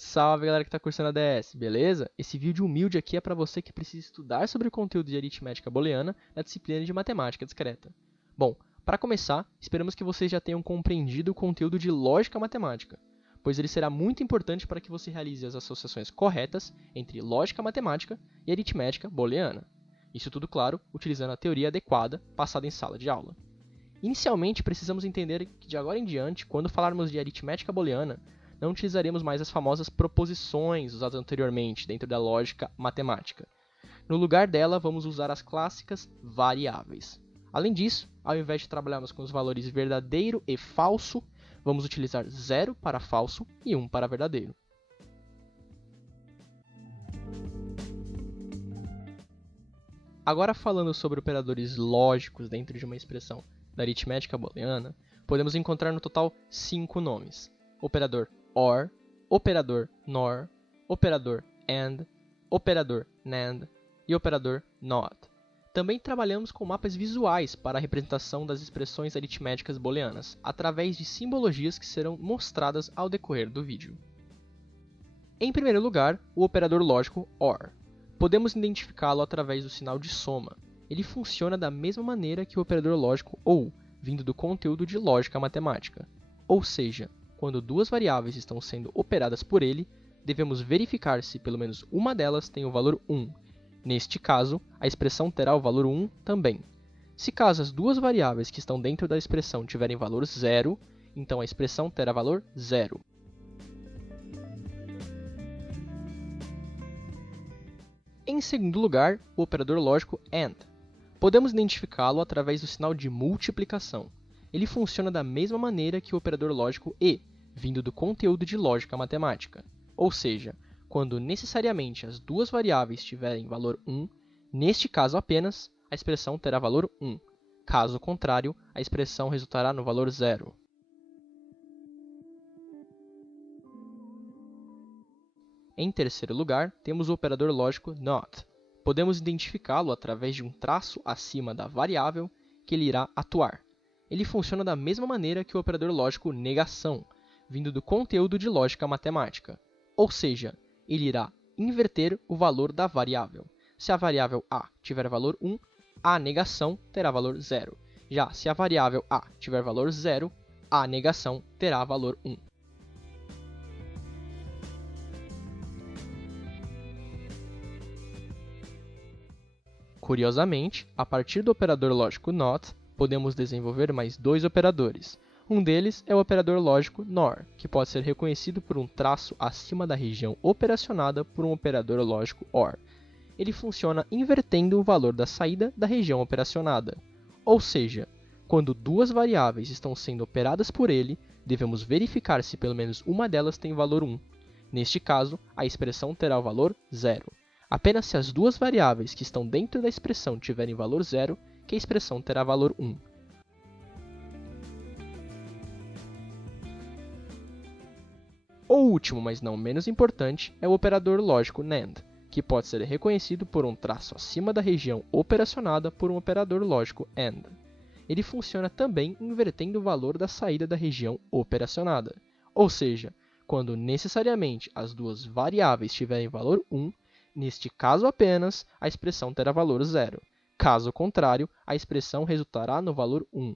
Salve, galera que está cursando a DS, beleza? Esse vídeo humilde aqui é para você que precisa estudar sobre o conteúdo de aritmética booleana na disciplina de matemática discreta. Bom, para começar, esperamos que vocês já tenham compreendido o conteúdo de lógica matemática, pois ele será muito importante para que você realize as associações corretas entre lógica matemática e aritmética booleana. Isso tudo, claro, utilizando a teoria adequada passada em sala de aula. Inicialmente, precisamos entender que de agora em diante, quando falarmos de aritmética booleana, não utilizaremos mais as famosas proposições usadas anteriormente dentro da lógica matemática. No lugar dela, vamos usar as clássicas variáveis. Além disso, ao invés de trabalharmos com os valores verdadeiro e falso, vamos utilizar 0 para falso e 1 para verdadeiro. Agora, falando sobre operadores lógicos dentro de uma expressão da aritmética booleana, podemos encontrar no total 5 nomes: operador OR, operador NOR, operador AND, operador NAND e operador NOT. Também trabalhamos com mapas visuais para a representação das expressões aritméticas booleanas, através de simbologias que serão mostradas ao decorrer do vídeo. Em primeiro lugar, o operador lógico OR. Podemos identificá-lo através do sinal de soma. Ele funciona da mesma maneira que o operador lógico OU, vindo do conteúdo de lógica matemática. Ou seja, quando duas variáveis estão sendo operadas por ele, devemos verificar se pelo menos uma delas tem o valor 1. Neste caso, a expressão terá o valor 1 também. Se caso as duas variáveis que estão dentro da expressão tiverem valor 0, então a expressão terá valor 0. Em segundo lugar, o operador lógico AND. Podemos identificá-lo através do sinal de multiplicação. Ele funciona da mesma maneira que o operador lógico E, vindo do conteúdo de lógica matemática. Ou seja, quando necessariamente as duas variáveis tiverem valor 1, neste caso apenas, a expressão terá valor 1. Caso contrário, a expressão resultará no valor 0. Em terceiro lugar, temos o operador lógico NOT. Podemos identificá-lo através de um traço acima da variável que ele irá atuar. Ele funciona da mesma maneira que o operador lógico negação, vindo do conteúdo de lógica matemática. Ou seja, ele irá inverter o valor da variável. Se a variável a tiver valor 1, a negação terá valor 0. Já se a variável a tiver valor 0, a negação terá valor 1. Curiosamente, a partir do operador lógico NOT, podemos desenvolver mais dois operadores. Um deles é o operador lógico NOR, que pode ser reconhecido por um traço acima da região operacionada por um operador lógico OR. Ele funciona invertendo o valor da saída da região operacionada. Ou seja, quando duas variáveis estão sendo operadas por ele, devemos verificar se pelo menos uma delas tem valor 1. Neste caso, a expressão terá o valor 0. Apenas se as duas variáveis que estão dentro da expressão tiverem valor 0, que a expressão terá valor 1. O último, mas não menos importante, é o operador lógico NAND, que pode ser reconhecido por um traço acima da região operacionada por um operador lógico AND. Ele funciona também invertendo o valor da saída da região operacionada. Ou seja, quando necessariamente as duas variáveis tiverem valor 1, neste caso apenas, a expressão terá valor 0. Caso contrário, a expressão resultará no valor 1.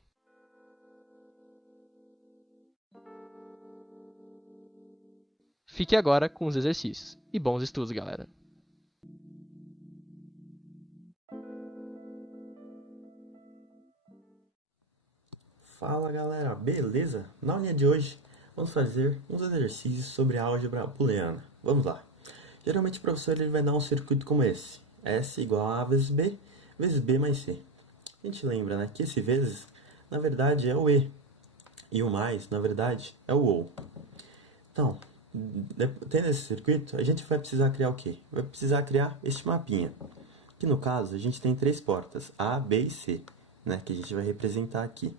Fique agora com os exercícios. E bons estudos, galera! Fala, galera! Beleza? Na aulinha de hoje, vamos fazer uns exercícios sobre a álgebra booleana. Vamos lá! Geralmente o professor ele vai dar um circuito como esse. S igual a vezes B mais C. A gente lembra, né, que esse vezes, na verdade, é o E. E o mais, na verdade, é o OU. Então, tendo esse circuito, a gente vai precisar criar o quê? Vai precisar criar este mapinha. Que no caso, a gente tem três portas, A, B e C, né, que a gente vai representar aqui.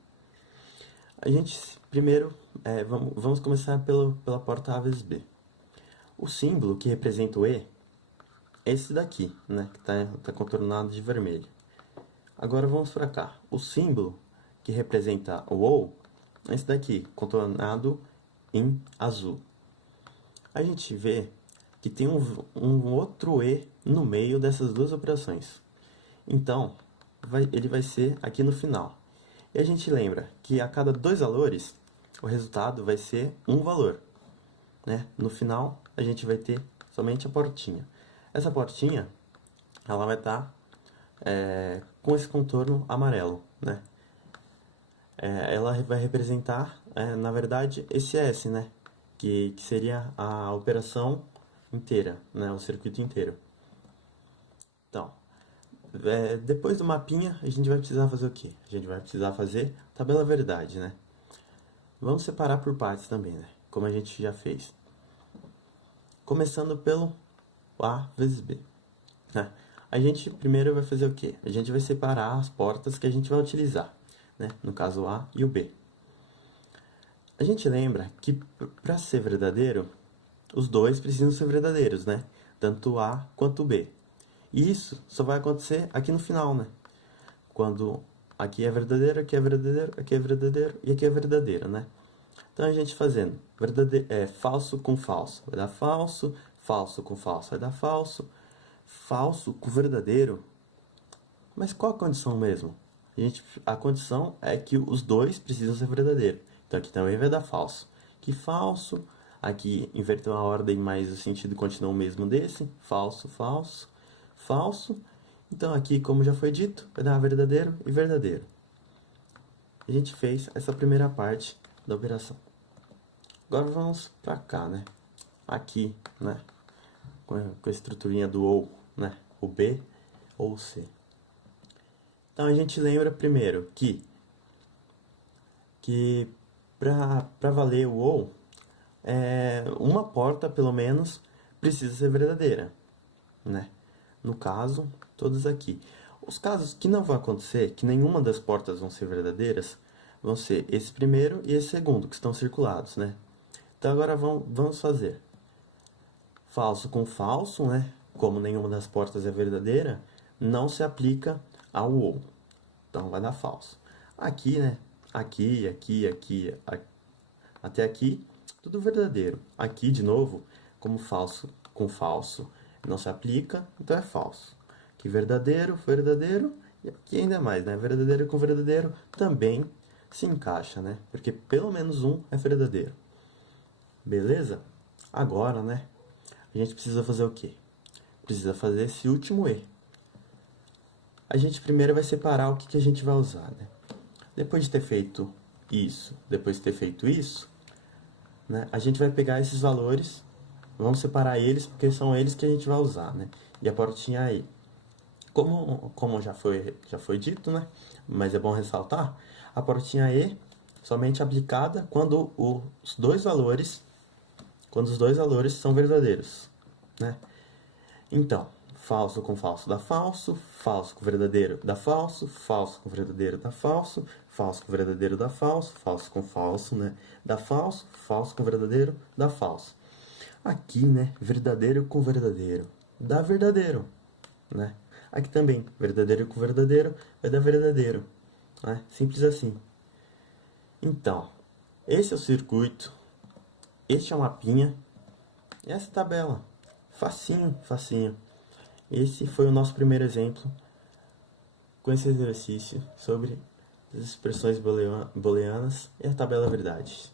A gente, primeiro, vamos começar pela porta A vezes B. O símbolo que representa o E é esse daqui, né, que está contornado de vermelho. Agora vamos para cá. O símbolo que representa o OU é esse daqui, contornado em azul. a gente vê que tem um outro E no meio dessas duas operações. Então, ele vai ser aqui no final. E a gente lembra que a cada dois valores, o resultado vai ser um valor, né? No final, a gente vai ter somente a portinha. Essa portinha, ela vai estar com esse contorno amarelo, né? Ela vai representar, na verdade, esse S, né? Que seria a operação inteira, né? O circuito inteiro. Então, depois do mapinha, a gente vai precisar fazer o quê? A gente vai precisar fazer tabela verdade, né? Vamos separar por partes também, né? Como a gente já fez. Começando pelo A vezes B, né? A gente primeiro vai fazer o quê? A gente vai separar as portas que a gente vai utilizar, né? No caso, o A e o B. A gente lembra que para ser verdadeiro, os dois precisam ser verdadeiros, né? Tanto o A quanto o B. E isso só vai acontecer aqui no final, né? Quando aqui é verdadeiro, aqui é verdadeiro, aqui é verdadeiro e aqui é verdadeiro, né? Então a gente fazendo falso com falso, vai dar falso, falso com falso, vai dar falso, falso com verdadeiro. Mas qual a condição mesmo? A condição é que os dois precisam ser verdadeiros. Então aqui também vai dar falso. Que falso, aqui inverteu a ordem, mas o sentido continua o mesmo desse. Falso, falso, falso. Então aqui, como já foi dito, vai dar verdadeiro e verdadeiro. A gente fez essa primeira parte da operação. Agora vamos para cá, né? Aqui, né? Com a estruturinha do ou, né? O B ou o C. Então a gente lembra primeiro que para valer o ou, uma porta pelo menos precisa ser verdadeira, né? No caso, todos aqui. Os casos que não vão acontecer, que nenhuma das portas vão ser verdadeiras, vão ser esse primeiro e esse segundo, que estão circulados, né? Então agora vamos fazer falso com falso, né? Como nenhuma das portas é verdadeira, não se aplica ao ou. Então vai dar falso. Aqui, né? Aqui, até aqui, tudo verdadeiro. Aqui, de novo, como falso com falso não se aplica, então é falso. Aqui verdadeiro, verdadeiro, e aqui ainda mais, né? Verdadeiro com verdadeiro também se encaixa, né? Porque pelo menos um é verdadeiro. Beleza? Agora, né? A gente precisa fazer o quê? Precisa fazer esse último E. A gente primeiro vai separar o que a gente vai usar, né? Depois de ter feito isso, né? A gente vai pegar esses valores, vamos separar eles, porque são eles que a gente vai usar, né? E a portinha aí. Como já foi dito, né? Mas é bom ressaltar, a portinha E somente aplicada quando os dois valores são verdadeiros, né? Então, falso com falso dá falso, falso com verdadeiro dá falso, falso com verdadeiro dá falso, falso com verdadeiro dá falso, falso com falso, né? Dá falso, falso com verdadeiro dá falso. Aqui, né? Verdadeiro com verdadeiro dá verdadeiro, né? Aqui também, verdadeiro com verdadeiro vai dar verdadeiro, né? Simples assim. Então, esse é o circuito, este é o mapinha, e essa tabela. Facinho, facinho. Esse foi o nosso primeiro exemplo com esse exercício sobre as expressões booleanas e a tabela verdade.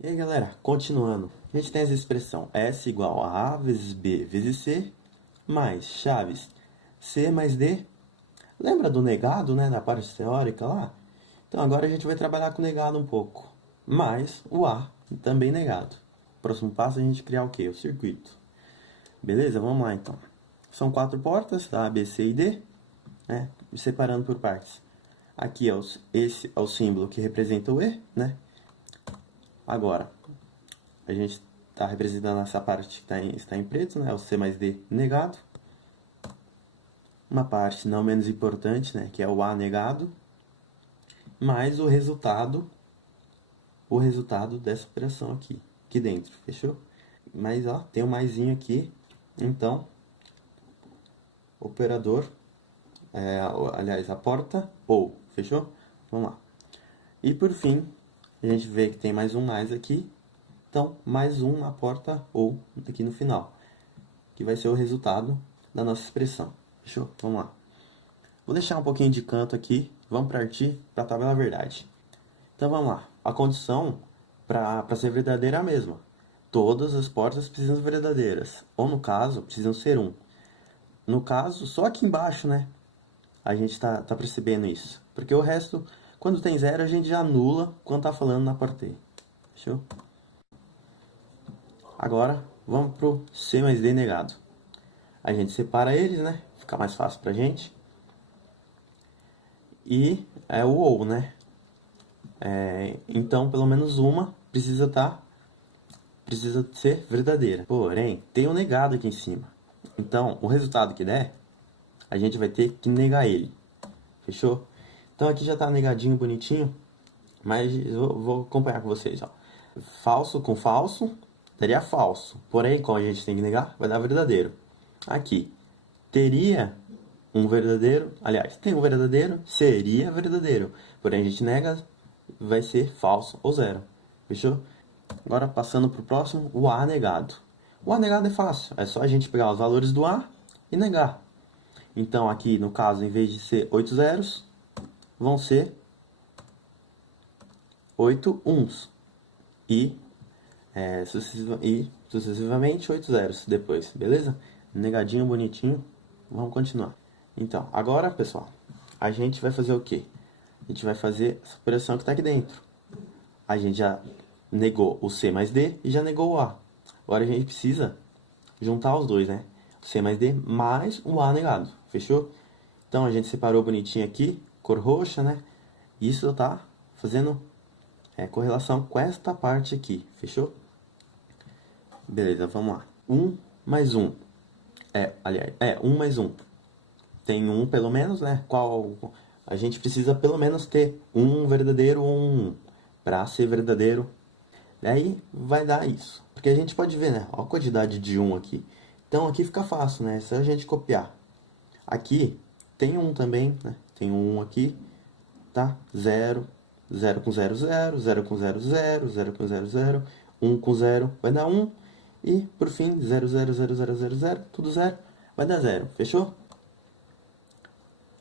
E aí, galera, continuando. A gente tem essa expressão S igual a A vezes B vezes C, mais chaves C mais D. Lembra do negado, né, na parte teórica lá? Então agora a gente vai trabalhar com o negado um pouco. Mais o A, também negado. Próximo passo é a gente criar o quê? O circuito. Beleza? Vamos lá então. São 4 portas, A, B, C e D, né? Separando por partes. Aqui esse é o símbolo que representa o E, né? Agora, a gente está representando essa parte que está em preto, né? O C mais D negado. Uma parte não menos importante, né? Que é o A negado. Mais o resultado dessa operação aqui dentro, fechou? Mas, ó, tem um maisinho aqui, então, operador, aliás, a porta ou, fechou? Vamos lá. E por fim, a gente vê que tem mais um mais aqui, Então, mais um na porta ou aqui no final, que vai ser o resultado da nossa expressão. Fechou? Vamos lá. Vou deixar um pouquinho de canto aqui, vamos partir para a tabela verdade. Então vamos lá. A condição para ser verdadeira é a mesma. Todas as portas precisam ser verdadeiras, ou no caso, precisam ser um. No caso, só aqui embaixo, né? A gente tá percebendo isso. Porque o resto, quando tem zero, a gente já anula quando tá falando na porta E. Fechou? Agora, vamos pro C mais D negado. A gente separa eles, né? Fica mais fácil pra gente. E é o ou, né? Então, pelo menos uma precisa ser verdadeira. Porém, tem um negado aqui em cima. Então, o resultado que der, a gente vai ter que negar ele. Fechou? Então aqui já tá negadinho, bonitinho. Mas vou acompanhar com vocês, ó. Falso com falso, daria falso. Porém, como a gente tem que negar, vai dar verdadeiro. Aqui, teria um verdadeiro. Aliás, tem um verdadeiro, seria verdadeiro. Porém, a gente nega, vai ser falso ou zero. Fechou? Agora, passando pro próximo, o A negado. O A negado é fácil. É só a gente pegar os valores do A e negar. Então, aqui, no caso, em vez de ser 8 zeros, vão ser 8 uns. E sucessivamente 8 zeros depois, beleza? Negadinho, bonitinho. Vamos continuar. Então, agora, pessoal, a gente vai fazer o quê? A gente vai fazer essa operação que está aqui dentro. A gente já negou o C mais D e já negou o A. Agora a gente precisa juntar os dois, né? O C mais D mais o A negado. Fechou? Então a gente separou bonitinho aqui, cor roxa, né? Isso tá fazendo correlação com esta parte aqui. Fechou? Beleza, vamos lá. 1 mais 1. Aliás, 1 mais 1. Tem um pelo menos, né? A gente precisa pelo menos ter um verdadeiro ou um para ser verdadeiro. Daí vai dar isso. Porque a gente pode ver, né? Olha a quantidade de 1 aqui. Então aqui fica fácil, né? É só a gente copiar. Aqui tem um também, né? Tem um aqui, tá? 0, 0 com 0, 0, 0 com 0, 0, 0 com 0, 0, 1 com 0 vai dar 1. E por fim, 0, 0, 0, 0, 0, 0, tudo 0, vai dar 0. Fechou?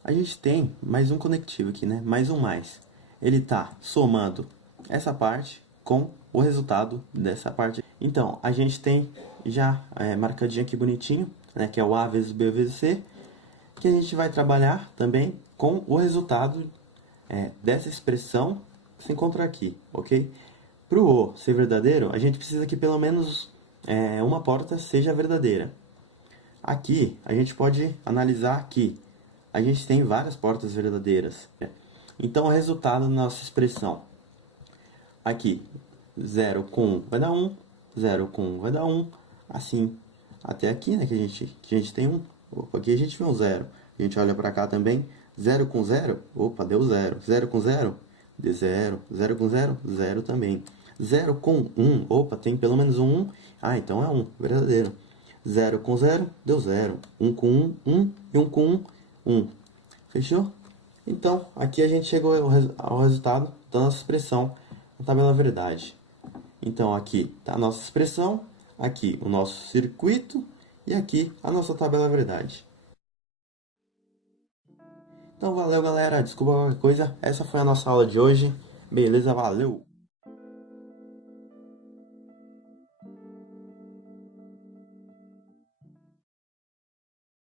A gente tem mais um conectivo aqui, né? Mais um mais. Ele tá somando essa parte com o resultado dessa parte. Então, a gente tem já marcadinho aqui bonitinho, né? Que é o A vezes B vezes C. Que a gente vai trabalhar também com o resultado dessa expressão que se encontra aqui, ok? Para o O ser verdadeiro, a gente precisa que pelo menos uma porta seja verdadeira. Aqui, a gente pode analisar que a gente tem várias portas verdadeiras. Então, o resultado da nossa expressão. Aqui, 0 com 1 vai dar 1, 0 com 1 vai dar 1, assim, até aqui, né, que a gente tem 1. Opa, aqui a gente vê um 0. A gente olha para cá também, 0 com 0, opa, deu 0. 0 com 0, deu 0. 0 com 0, 0 também. 0 com 1, opa, tem pelo menos um 1. Ah, então é 1, verdadeiro. 0 com 0, deu 0. 1 com 1, 1. E 1 com 1, 1. Fechou? Então, aqui a gente chegou ao resultado da nossa expressão, a tabela verdade. Então, aqui está a nossa expressão, aqui o nosso circuito e aqui a nossa tabela verdade. Então, valeu, galera. Desculpa qualquer coisa. Essa foi a nossa aula de hoje. Beleza? Valeu!